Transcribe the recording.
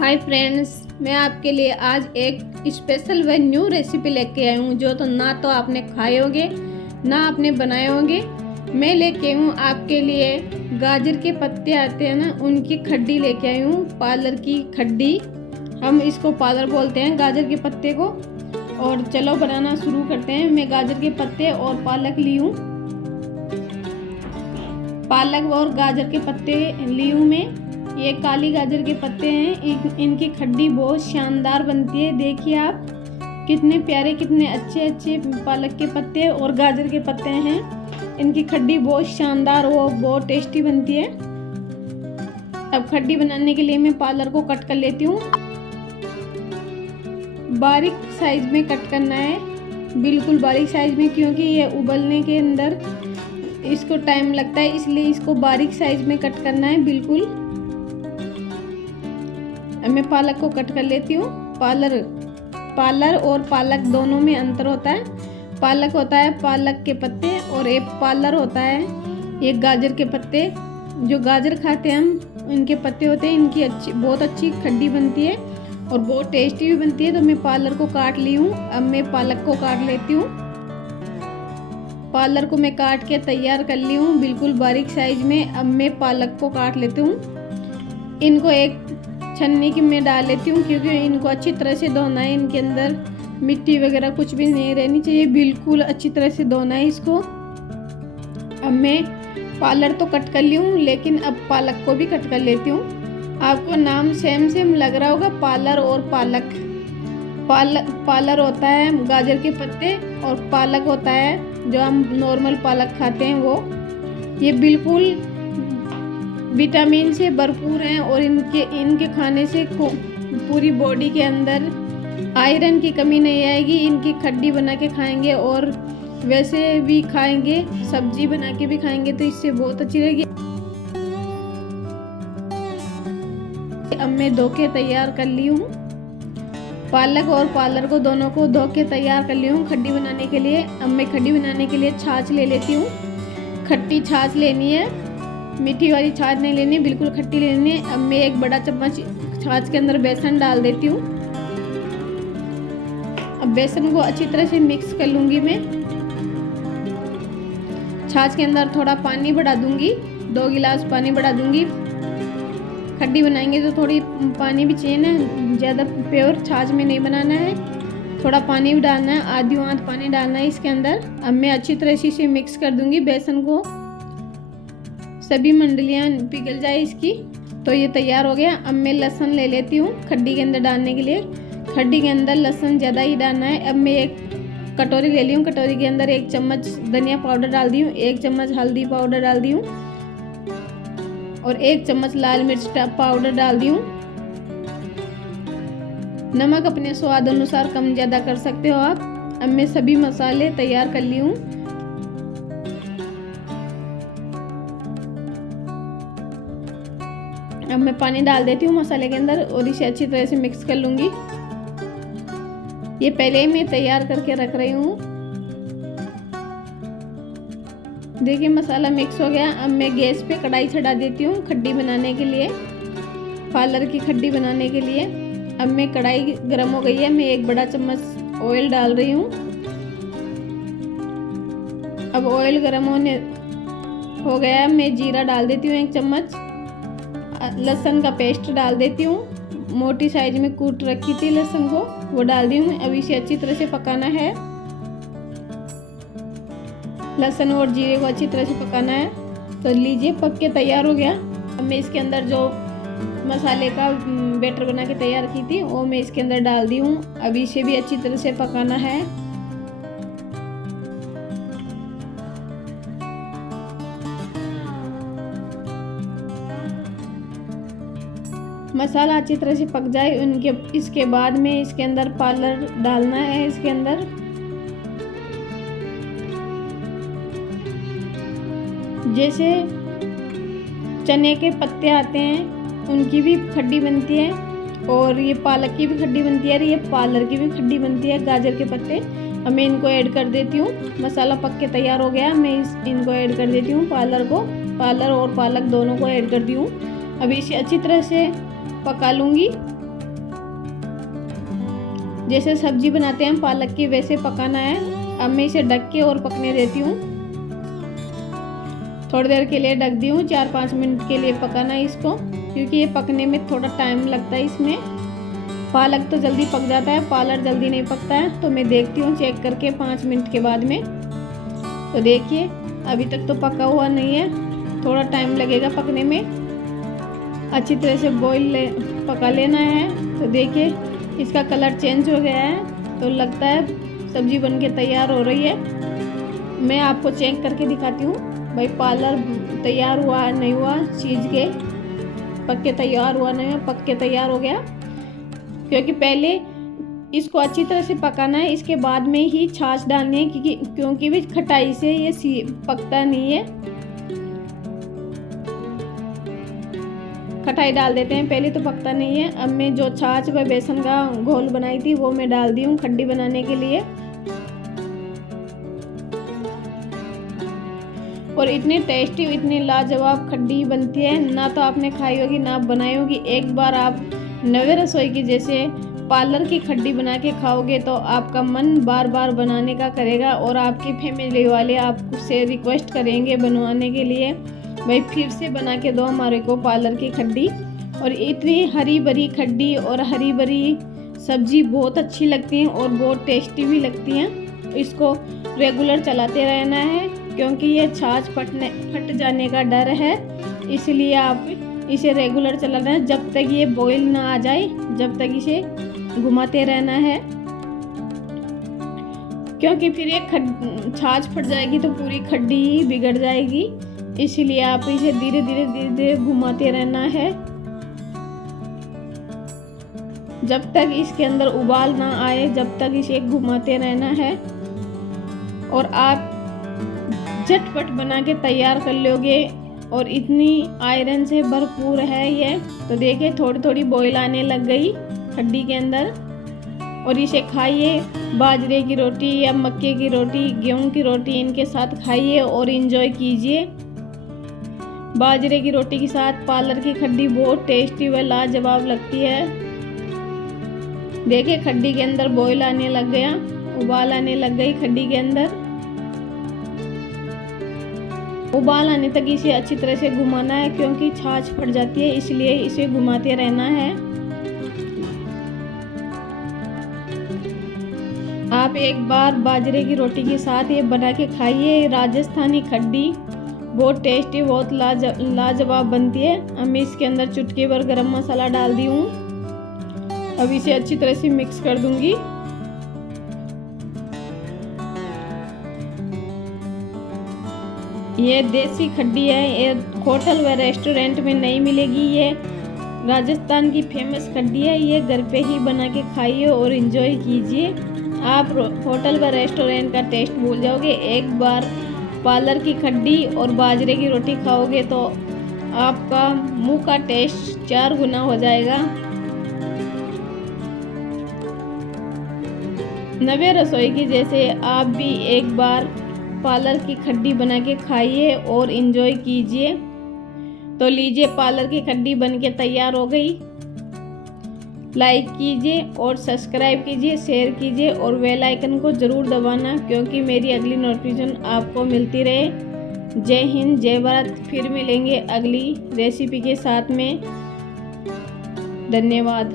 Hi friends, मैं आपके लिए आज एक स्पेशल व न्यू रेसिपी लेके आई हूँ जो तो ना तो आपने खाए होंगे ना आपने बनाए होंगे। मैं लेके आई हूँ आपके लिए गाजर के पत्ते आते हैं ना, उनकी खड्डी लेके आई हूँ। पालर की खड्डी, हम इसको पालर बोलते हैं गाजर के पत्ते को। और चलो बनाना शुरू करते हैं। मैं गाजर के पत्ते और पालक ली हूँ, पालक और गाजर के पत्ते ली हूँ मैं। ये काली गाजर के पत्ते हैं, इनकी खड्डी बहुत शानदार बनती है। देखिए आप कितने प्यारे, कितने अच्छे अच्छे पालक के पत्ते और गाजर के पत्ते हैं। इनकी खड्डी बहुत शानदार और बहुत टेस्टी बनती है। अब खड्डी बनाने के लिए मैं पालक को कट कर लेती हूँ। बारीक साइज में कट करना है, बिल्कुल बारीक साइज में, क्योंकि ये उबलने के अंदर इसको टाइम लगता है, इसलिए इसको बारीक साइज में कट करना है बिल्कुल। मैं पालक को कट कर लेती हूँ। पालर और पालक दोनों में अंतर होता है। पालक होता है पालक के पत्ते और एक पालर होता है ये गाजर के पत्ते। जो गाजर खाते हैं हम, इनके पत्ते होते हैं। इनकी बहुत अच्छी खड्डी बनती है और बहुत टेस्टी भी बनती है। तो मैं पालर को काट ली हूँ। अब मैं पालक को काट लेती हूँ। पालक को मैं काट के तैयार कर ली हूँ बिल्कुल बारीक साइज में। अब मैं पालक को काट लेती हूँ। इनको एक छन्नी की में डाल लेती हूँ, क्योंकि इनको अच्छी तरह से धोना है। इनके अंदर मिट्टी वगैरह कुछ भी नहीं रहनी चाहिए, बिल्कुल अच्छी तरह से धोना है इसको। अब मैं पालक तो कट कर ली हूँ, लेकिन अब पालक को भी कट कर लेती हूँ। आपको नाम सेम लग रहा होगा, पालर और पालक। पालर होता है गाजर के पत्ते और पालक होता है जो हम नॉर्मल पालक खाते हैं वो। ये बिल्कुल विटामिन से भरपूर हैं और इनके खाने से पूरी बॉडी के अंदर आयरन की कमी नहीं आएगी। इनकी खड्डी बना के खाएंगे और वैसे भी खाएंगे, सब्जी बना के भी खाएंगे तो इससे बहुत अच्छी रहेगी। अब मैं धो के तैयार कर ली हूँ। पालक और पालक को दोनों को धो के तैयार कर ली हूँ खड्डी बनाने के लिए। अब मैं खड्डी बनाने के लिए छाछ ले लेती हूँ। खट्टी छाछ लेनी है, मीठी वाली छाछ नहीं लेनी, बिल्कुल खट्टी लेनी है। अब मैं एक बड़ा चम्मच छाछ के अंदर बेसन डाल देती हूँ। अब बेसन को अच्छी तरह से मिक्स कर लूँगी मैं। छाछ के अंदर थोड़ा पानी बढ़ा दूँगी, 2 गिलास पानी बढ़ा दूँगी। खड्डी बनाएंगे तो थोड़ी पानी भी चाहिए ना, ज़्यादा प्योर छाछ में नहीं बनाना है। थोड़ा पानी भी डालना है, आधी आध पानी डालना है इसके अंदर। अब मैं अच्छी तरह से इसे मिक्स कर दूँगी बेसन को, सभी मंडलियाँ पिघल जाए इसकी। तो ये तैयार हो गया। अब मैं लहसुन ले लेती हूँ खड्डी के अंदर डालने के लिए। खड्डी के अंदर लहसुन ज़्यादा ही डालना है। अब मैं एक कटोरी ले ली हूँ, कटोरी के अंदर 1 चम्मच धनिया पाउडर डाल दी हूँ, 1 चम्मच हल्दी पाउडर डाल दी हूँ और 1 चम्मच लाल मिर्च पाउडर डाल दी हूँ। नमक अपने स्वाद अनुसार कम ज़्यादा कर सकते हो आप। अब मैं सभी मसाले तैयार कर ली हूँ। अब मैं पानी डाल देती हूँ मसाले के अंदर और इसे अच्छी तरह से मिक्स कर लूँगी। ये पहले ही मैं तैयार करके रख रही हूँ। देखिए मसाला मिक्स हो गया। अब मैं गैस पे कढ़ाई चढ़ा देती हूँ खड्डी बनाने के लिए, पालक की खड्डी बनाने के लिए। अब मैं कढ़ाई गर्म हो गई है, मैं 1 बड़ा चम्मच ऑयल डाल रही हूँ। अब ऑयल गर्म हो गया, मैं जीरा डाल देती हूँ 1 चम्मच। लहसुन का पेस्ट डाल देती हूँ, मोटी साइज में कूट रखी थी लहसुन को, वो डाल दी हूँ। अब इसे अच्छी तरह से पकाना है। लहसुन और जीरे को अच्छी तरह से पकाना है। तो लीजिए पक के तैयार हो गया। अब मैं इसके अंदर जो मसाले का बैटर बना के तैयार की थी वो मैं इसके अंदर डाल दी हूँ। अब इसे भी अच्छी तरह से पकाना है। मसाला अच्छी तरह से पक जाए इसके बाद में इसके अंदर पालक डालना है। इसके अंदर जैसे चने के पत्ते आते हैं उनकी भी खड्डी बनती है और ये पालक की भी खड्डी बनती है और ये पालक की भी खड्डी बनती है, गाजर के पत्ते। अब मैं इनको ऐड कर देती हूँ। मसाला पक के तैयार हो गया, मैं इनको ऐड कर देती हूँ। पालक और पालक दोनों को ऐड कर दी हूँ। अभी इसे अच्छी तरह से पका लूँगी। जैसे सब्जी बनाते हैं पालक की वैसे पकाना है। अब मैं इसे ढक के और पकने देती हूँ। थोड़ी देर के लिए ढक दी हूँ, 4-5 मिनट के लिए पकाना है इसको, क्योंकि ये पकने में थोड़ा टाइम लगता है। इसमें पालक तो जल्दी पक जाता है, पालक जल्दी नहीं पकता है। तो मैं देखती हूँ चेक करके 5 मिनट के बाद में। तो देखिए अभी तक तो पका हुआ नहीं है, थोड़ा टाइम लगेगा पकने में। अच्छी तरह से पका लेना है। तो देखिए इसका कलर चेंज हो गया है, तो लगता है सब्जी बनके तैयार हो रही है। मैं आपको चेक करके दिखाती हूँ भाई पालक तैयार हुआ नहीं हुआ, चीज़ के पक के तैयार हुआ नहीं हुआ, पक के तैयार हो गया। क्योंकि पहले इसको अच्छी तरह से पकाना है, इसके बाद में ही छाछ डालनी है, क्योंकि भी खटाई से ये पकता नहीं है। खटाई डाल देते हैं पहले तो पकता नहीं है। अब मैं जो छाछ व बेसन का घोल बनाई थी वो मैं डाल दी हूँ खड्डी बनाने के लिए। और इतनी टेस्टी, इतनी लाजवाब खड्डी बनती है, ना तो आपने खाई होगी ना बनाई होगी। एक बार आप नवे रसोई की जैसे पालक की खड्डी बना के खाओगे तो आपका मन बार बार बनाने का करेगा, और आपकी फैमिली वाले आपसे रिक्वेस्ट करेंगे बनवाने के लिए, भाई फिर से बना के दो हमारे को पालक की खड्डी। और इतनी हरी भरी खड्डी और हरी भरी सब्जी बहुत अच्छी लगती हैं और बहुत टेस्टी भी लगती हैं। इसको रेगुलर चलाते रहना है, क्योंकि ये छाछ फट जाने का डर है, इसलिए आप इसे रेगुलर चलाना है। जब तक ये बॉईल ना आ जाए जब तक इसे घुमाते रहना है, क्योंकि फिर ये छाछ फट जाएगी तो पूरी खड्डी ही बिगड़ जाएगी। इसलिए आप इसे धीरे धीरे घुमाते रहना है जब तक इसके अंदर उबाल ना आए, जब तक इसे घुमाते रहना है। और आप झटपट बना के तैयार कर लोगे, और इतनी आयरन से भरपूर है ये। तो देखिए थोड़ी थोड़ी बॉईल आने लग गई खड्डी के अंदर। और इसे खाइए बाजरे की रोटी या मक्के की रोटी, गेहूं की रोटी, इनके साथ खाइए और एंजॉय कीजिए। बाजरे की रोटी के साथ पालक की खड्डी बहुत टेस्टी व लाजवाब लगती है। देखिए खड्डी के अंदर बॉईल आने लग गया, उबाल आने लग गई खड्डी के अंदर। उबाल आने तक इसे अच्छी तरह से घुमाना है, क्योंकि छाछ फट जाती है, इसलिए इसे घुमाते रहना है। आप एक बार बाजरे की रोटी के साथ ये बना के खाइए। राजस्थानी खड्डी बहुत टेस्टी, बहुत लाजवाब बनती है। अब मैं इसके अंदर चुटकी भर गरम मसाला डाल दी हूँ। अब इसे अच्छी तरह से मिक्स कर दूंगी। ये देसी खड्डी है, ये होटल व रेस्टोरेंट में नहीं मिलेगी। ये राजस्थान की फेमस खड्डी है, ये घर पे ही बना के खाइए और एंजॉय कीजिए। आप होटल व रेस्टोरेंट का टेस्ट भूल जाओगे। एक बार पालक की खड्डी और बाजरे की रोटी खाओगे तो आपका मुंह का टेस्ट 4 गुना हो जाएगा। नवे रसोई की जैसे आप भी एक बार पालक की खड्डी बना के खाइए और एंजॉय कीजिए। तो लीजिए पालक की खड्डी बनके तैयार हो गई। लाइक कीजिए और सब्सक्राइब कीजिए, शेयर कीजिए और बेल आइकन को ज़रूर दबाना, क्योंकि मेरी अगली नोटिफिकेशन आपको मिलती रहे। जय हिंद, जय भारत। फिर मिलेंगे अगली रेसिपी के साथ में। धन्यवाद।